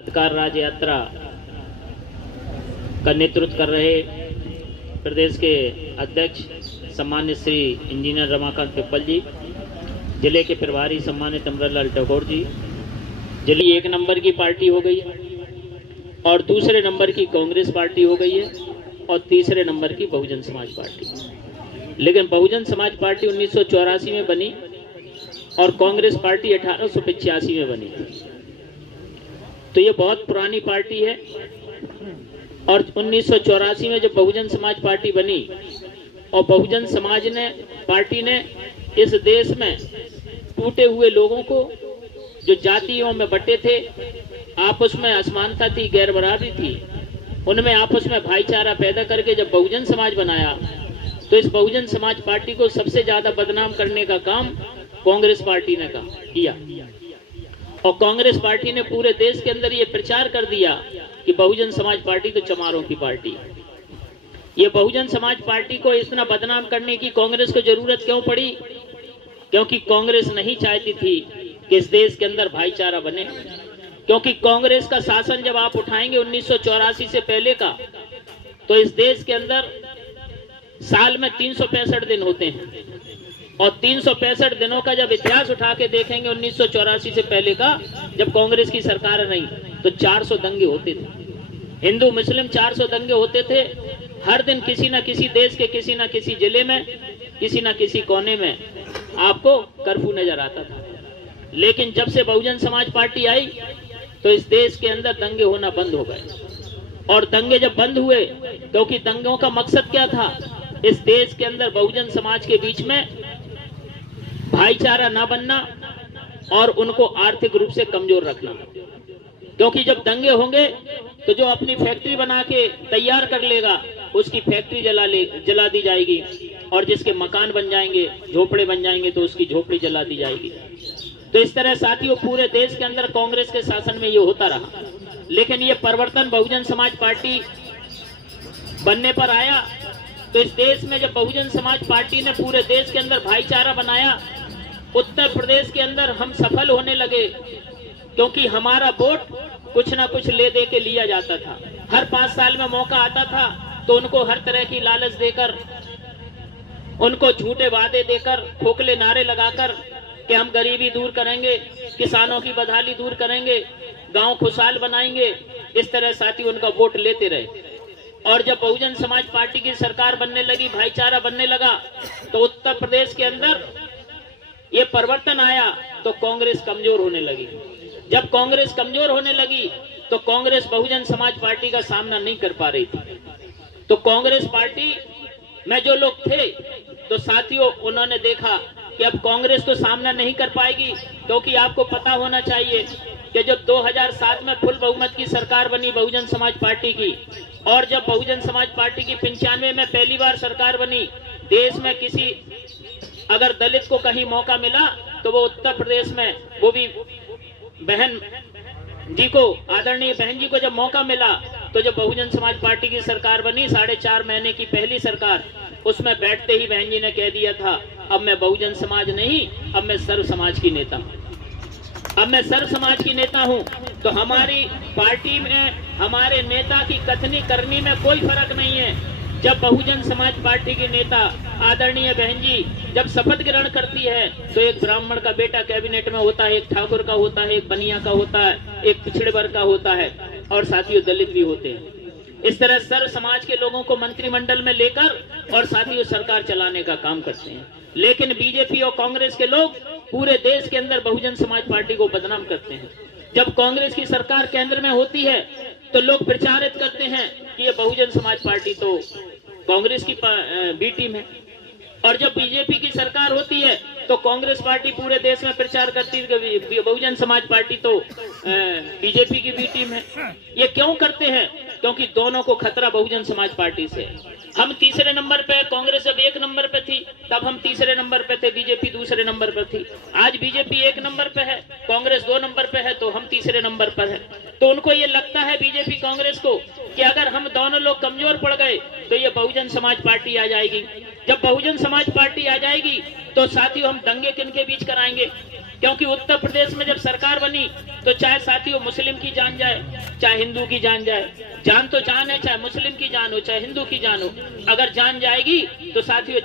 अधिकार राज यात्रा का नेतृत्व कर रहे प्रदेश के अध्यक्ष सम्मानित श्री इंजीनियर रमाकांत पिप्पल जी, जिले के प्रभारी सम्मानित अमरलाल टैगोर जी। जिले 1 नंबर की पार्टी हो गई है और दूसरे नंबर की कांग्रेस पार्टी हो गई है और तीसरे नंबर की बहुजन समाज पार्टी। लेकिन बहुजन समाज पार्टी 1984 में बनी और कांग्रेस पार्टी 1885 में बनी, तो ये बहुत पुरानी पार्टी है। और 1984 में जब बहुजन समाज पार्टी बनी और बहुजन समाज ने पार्टी ने इस देश में टूटे हुए लोगों को, जो जातियों में बटे थे, आपस में असमानता थी, गैर बराबरी थी, उनमें आपस में भाईचारा पैदा करके जब बहुजन समाज बनाया, तो इस बहुजन समाज पार्टी को सबसे ज्यादा बदनाम करने का काम कांग्रेस पार्टी ने किया। और कांग्रेस पार्टी ने पूरे देश के अंदर ये प्रचार कर दिया कि बहुजन समाज पार्टी तो चमारों की पार्टी है। ये बहुजन समाज पार्टी को इतना बदनाम करने की कांग्रेस को जरूरत क्यों पड़ी? क्योंकि कांग्रेस नहीं चाहती थी कि इस देश के अंदर भाईचारा बने। क्योंकि कांग्रेस का शासन जब आप उठाएंगे 1984 से पहले का, तो इस देश के अंदर साल में 365 दिन होते हैं और 365 दिनों का जब इतिहास उठा के देखेंगे 1984 से पहले का, जब कांग्रेस की सरकार नहीं, तो 400 दंगे होते थे। हिंदू मुस्लिम 400 दंगे होते थे। हर दिन किसी न किसी देश के किसी न किसी जिले में, किसी न किसी कोने में आपको कर्फ्यू नजर आता था। लेकिन जब से बहुजन समाज पार्टी आई, तो इस देश के अंदर दंगे होना बंद हो गए। और दंगे जब बंद हुए, क्योंकि दंगों का मकसद क्या था? इस देश के अंदर बहुजन समाज के बीच में भाईचारा ना बनना और उनको आर्थिक रूप से कमजोर रखना। क्योंकि जब दंगे होंगे तो जो अपनी फैक्ट्री बना के तैयार कर लेगा, उसकी फैक्ट्री जला दी जाएगी, और जिसके मकान बन जाएंगे, झोपड़े बन जाएंगे, तो उसकी झोपड़ी जला दी जाएगी। तो इस तरह साथियों पूरे देश के अंदर कांग्रेस के शासन में ये होता रहा। लेकिन ये परिवर्तन बहुजन समाज पार्टी बनने पर आया। तो इस देश में जब बहुजन समाज पार्टी ने पूरे देश के अंदर भाईचारा बनाया, उत्तर प्रदेश के अंदर हम सफल होने लगे। क्योंकि हमारा वोट कुछ ना कुछ ले दे के लिया जाता था। हर 5 साल में मौका आता था तो उनको हर तरह की लालच देकर, उनको झूठे वादे देकर, खोखले नारे लगाकर कि हम गरीबी दूर करेंगे, किसानों की बदहाली दूर करेंगे, गांव खुशहाल बनाएंगे, इस तरह साथी उनका वोट लेते रहे। और जब बहुजन समाज पार्टी की सरकार बनने लगी, भाईचारा बनने लगा, तो उत्तर प्रदेश के अंदर ये परिवर्तन आया, तो कांग्रेस कमजोर होने लगी। जब कांग्रेस कमजोर होने लगी, तो कांग्रेस बहुजन समाज पार्टी का सामना नहीं कर पा रही थी। तो कांग्रेस पार्टी में जो लोग थे, तो साथियों उन्होंने देखा कि अब कांग्रेस तो सामना नहीं कर पाएगी। क्योंकि आपको पता होना चाहिए कि जब 2007 में फुल बहुमत की सरकार बनी बहुजन समाज पार्टी की, और जब बहुजन समाज पार्टी की 95 में पहली बार सरकार बनी, देश में किसी अगर दलित को कहीं मौका मिला तो वो उत्तर प्रदेश में, वो भी बहन जी को, आदरणीय बहन जी को जब मौका मिला, तो जब बहुजन समाज पार्टी की सरकार बनी 4.5 महीने की पहली सरकार, उसमें बैठते ही बहन जी ने कह दिया था, अब मैं बहुजन समाज नहीं, अब मैं सर्व समाज की नेता हूं। अब मैं सर्व समाज की नेता हूं। तो हमारी पार्टी में हमारे नेता की कथनी करनी में कोई फर्क नहीं है। जब बहुजन समाज पार्टी की नेता आदरणीय बहन जी जब शपथ ग्रहण करती है, तो एक ब्राह्मण का बेटा कैबिनेट में होता है, एक ठाकुर का होता है, एक बनिया का होता है, एक पिछड़े वर्ग का होता है, और साथियों दलित भी होते हैं। इस तरह सर्व समाज के लोगों को मंत्रिमंडल में लेकर और साथियों सरकार चलाने का काम करते हैं। लेकिन बीजेपी और कांग्रेस के लोग पूरे देश के अंदर बहुजन समाज पार्टी को बदनाम करते हैं। जब कांग्रेस की सरकार केंद्र में होती है, तो लोग प्रचारित करते हैं कि ये बहुजन समाज पार्टी तो कांग्रेस की बी टीम है। और जब बीजेपी की सरकार होती है, तो कांग्रेस पार्टी पूरे देश में प्रचार करती है कि बहुजन समाज पार्टी तो बीजेपी की बी टीम है। ये क्यों करते हैं? क्योंकि दोनों को खतरा बहुजन समाज पार्टी से है। हम तीसरे नंबर पे, कांग्रेस जब 1 नंबर पे थी तब हम तीसरे नंबर पे थे, बीजेपी दूसरे नंबर पर थी। आज बीजेपी 1 नंबर पे है, कांग्रेस 2 नंबर पे है, तो हम तीसरे नंबर पर है। तो उनको ये लगता है बीजेपी कांग्रेस को कि अगर हम दोनों लोग कमजोर पड़ गए तो ये बहुजन समाज पार्टी आ जाएगी। जब बहुजन समाज पार्टी आ जाएगी, तो साथियों हम दंगे किनके बीच कराएंगे? क्योंकि उत्तर प्रदेश में जब सरकार बनी तो चाहे साथियों मुस्लिम की जान जाए, चाहे हिंदू की जान जाए, जान तो जान है, चाहे मुस्लिम की जान हो, चाहे हिंदू की जान हो, अगर जान जाएगी तो साथियों